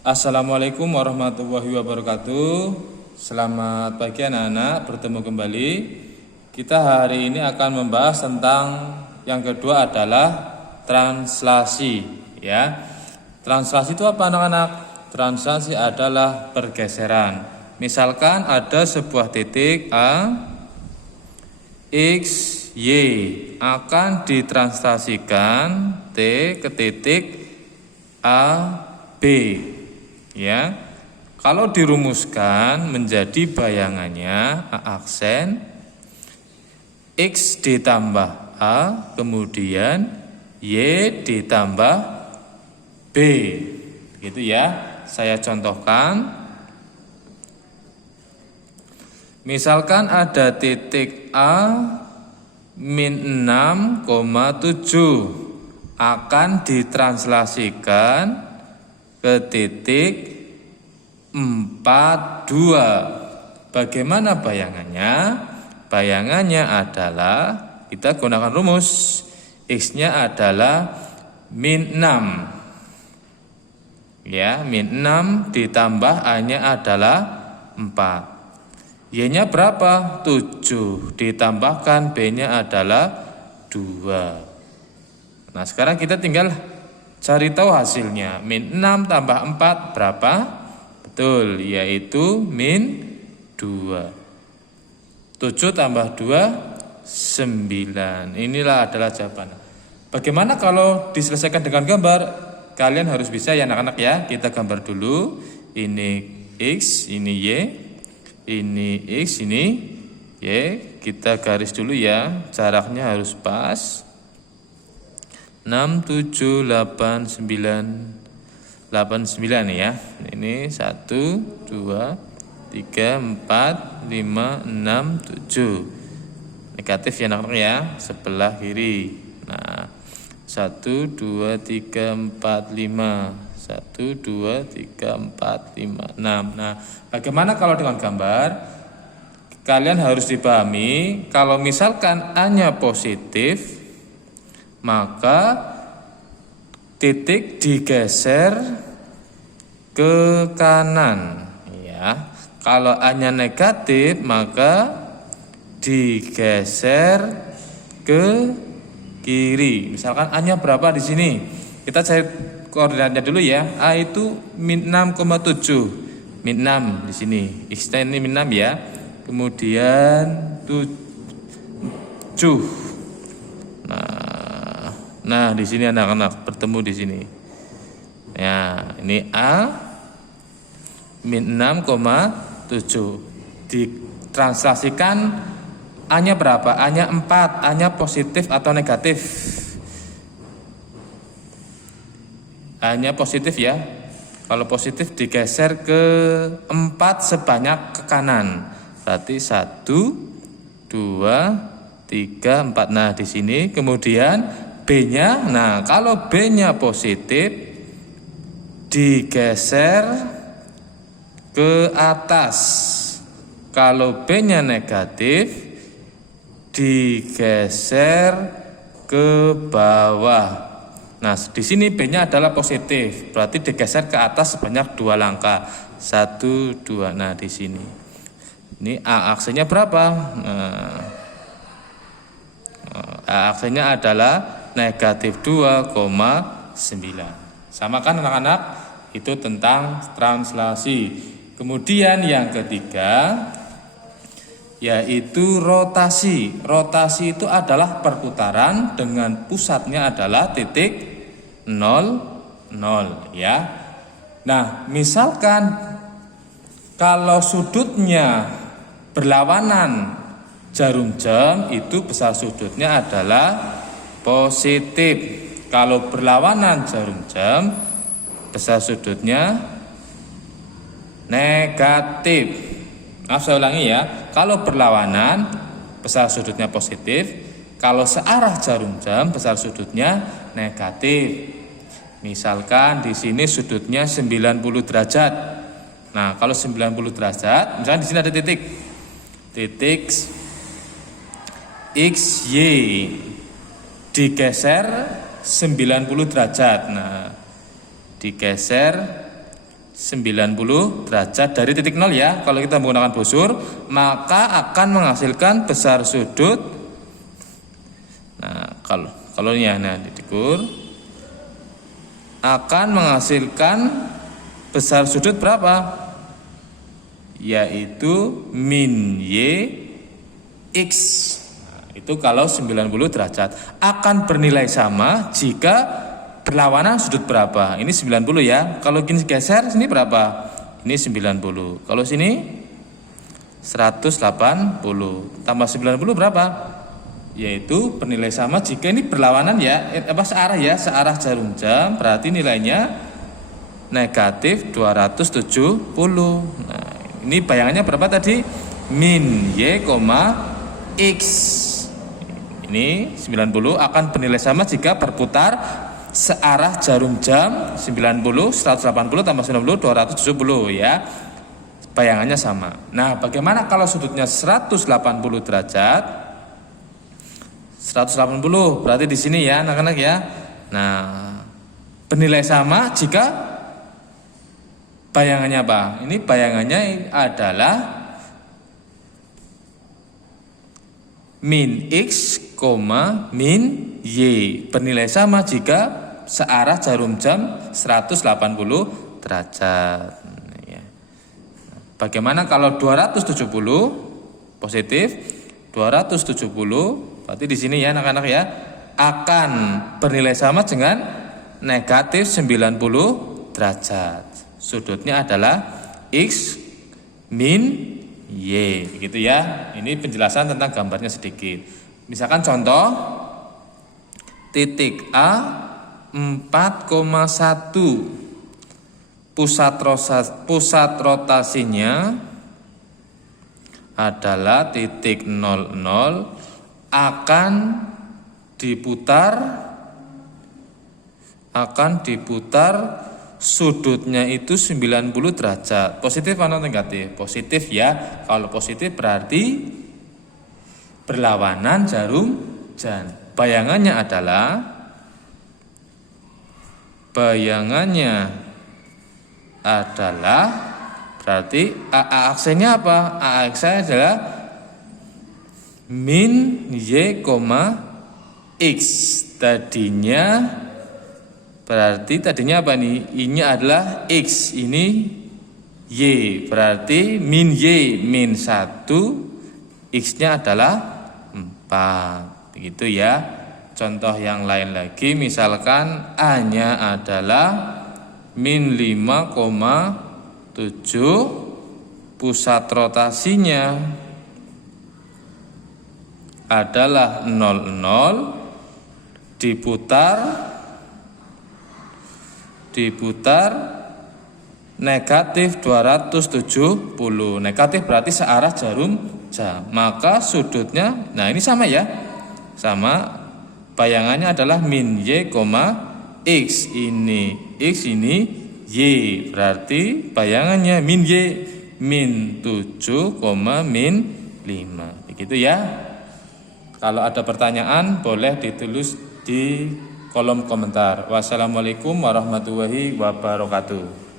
Assalamualaikum warahmatullahi wabarakatuh. Selamat pagi anak-anak, bertemu kembali. Kita hari ini akan membahas tentang yang kedua adalah translasi, ya. Translasi itu apa anak-anak? Translasi adalah pergeseran. Misalkan ada sebuah titik A, X, Y akan ditranslasikan T ke titik A, B, ya. Kalau dirumuskan menjadi bayangannya A aksen X ditambah A, kemudian Y ditambah B, gitu ya. Saya contohkan. Misalkan ada titik A min 6,7 akan ditranslasikan ke titik 42. Bagaimana bayangannya? Bayangannya adalah kita gunakan rumus. X-nya adalah min 6. Ya, min 6 ditambah A-nya adalah 4. Y-nya berapa? 7. Ditambahkan B-nya adalah 2. Nah, sekarang kita tinggal cari tahu hasilnya. Min 6 tambah 4 berapa? Betul, yaitu min 2. 7 tambah 2, 9. Inilah adalah jawaban. Bagaimana kalau diselesaikan dengan gambar? Kalian harus bisa ya anak-anak ya. Kita gambar dulu. Ini X, ini Y. Ini X, ini Y. Kita garis dulu ya. Jaraknya harus pas. 6, 7, 8, 9, 89 ya. Ini 1, 2, 3, 4, 5, 6, 7. Negatif ya anak-anak ya. Sebelah kiri. Nah, 1, 2, 3, 4, 5. 1, 2, 3, 4, 5, 6. Nah, bagaimana kalau dengan gambar? Kalian harus dipahami, kalau misalkan A-nya positif, maka titik digeser ke kanan, ya. Kalau A-nya negatif, maka digeser ke kiri. Misalkan A-nya berapa di sini? Kita cari koordinatnya dulu ya. A itu min 6,7. Min 6 di sini. X-nya ini min 6 ya. Kemudian 7. Nah, di sini anak-anak bertemu di sini. Ya, ini A min 6,7. Ditranslasikan A-nya berapa? A-nya 4. A-nya positif atau negatif? A-nya positif ya. Kalau positif digeser ke 4 sebanyak ke kanan. Berarti 1, 2, 3, 4. Nah, di sini kemudian B-nya. Nah, kalau B-nya positif digeser ke atas. Kalau B-nya negatif digeser ke bawah. Nah, di sini B-nya adalah positif, berarti digeser ke atas sebanyak 2 langkah. 1, 2. Nah, di sini. Ini A aksennya berapa? A aksennya adalah negatif 2,9. Sama kan anak-anak? Itu tentang translasi. Kemudian yang ketiga yaitu rotasi. Rotasi itu adalah perputaran dengan pusatnya adalah titik 0, 0 ya. Nah, misalkan kalau sudutnya berlawanan jarum jam, itu besar sudutnya adalah positif. Kalau berlawanan jarum jam, besar sudutnya negatif. Maaf, saya ulangi ya. Kalau berlawanan, besar sudutnya positif. Kalau searah jarum jam, besar sudutnya negatif. Misalkan di sini sudutnya 90 derajat. Nah, kalau 90 derajat, misalnya di sini ada titik XY digeser 90 derajat. Nah, digeser 90 derajat dari titik nol ya. Kalau kita menggunakan busur, maka akan menghasilkan besar sudut. Nah, kalau ini ya, nah diukur akan menghasilkan besar sudut berapa? Yaitu min y x. Nah, itu kalau 90 derajat akan bernilai sama jika berlawanan sudut berapa? Ini 90 ya. Kalau gini geser sini berapa? Ini 90. Kalau sini 180. Tambah 90 berapa? Yaitu bernilai sama jika ini berlawanan ya, searah ya, searah jarum jam, berarti nilainya negatif 270. Nah, ini bayangannya berapa tadi? Min y, x. Ini 90 akan bernilai sama jika berputar searah jarum jam 90, 180 tambah 90, 270 ya. Bayangannya sama. Nah, bagaimana kalau sudutnya 180 derajat? 180 berarti di sini ya anak-anak ya. Nah, bernilai sama jika bayangannya apa? Ini bayangannya adalah min x, min y. Bernilai sama jika searah jarum jam 180 derajat. Bagaimana kalau 270 positif? 270 berarti di sini ya anak-anak ya akan bernilai sama dengan negatif 90 derajat. Sudutnya adalah x min y, gitu ya. Ini penjelasan tentang gambarnya sedikit. Misalkan contoh titik A 4,1, pusat rotasinya adalah titik 00, akan diputar sudutnya itu 90 derajat. Positif atau negatif? Positif ya. Kalau positif berarti berlawanan jarum jam. Bayangannya adalah berarti aksesnya apa? Aksesnya adalah min y, x. Tadinya apa nih? Ini adalah x, ini y. Berarti min y min 1, x-nya adalah 4. Begitu ya. Contoh yang lain lagi, misalkan A-nya adalah min 5,7, pusat rotasinya adalah 00, diputar negatif 270. Negatif berarti searah jarum jam. Maka sudutnya, nah ini sama ya, sama. Bayangannya adalah min y, x. Ini x, ini y. Berarti bayangannya min y min 7, min 5. Begitu ya. Kalau ada pertanyaan boleh ditulis di kolom komentar. Wassalamualaikum warahmatullahi wabarakatuh.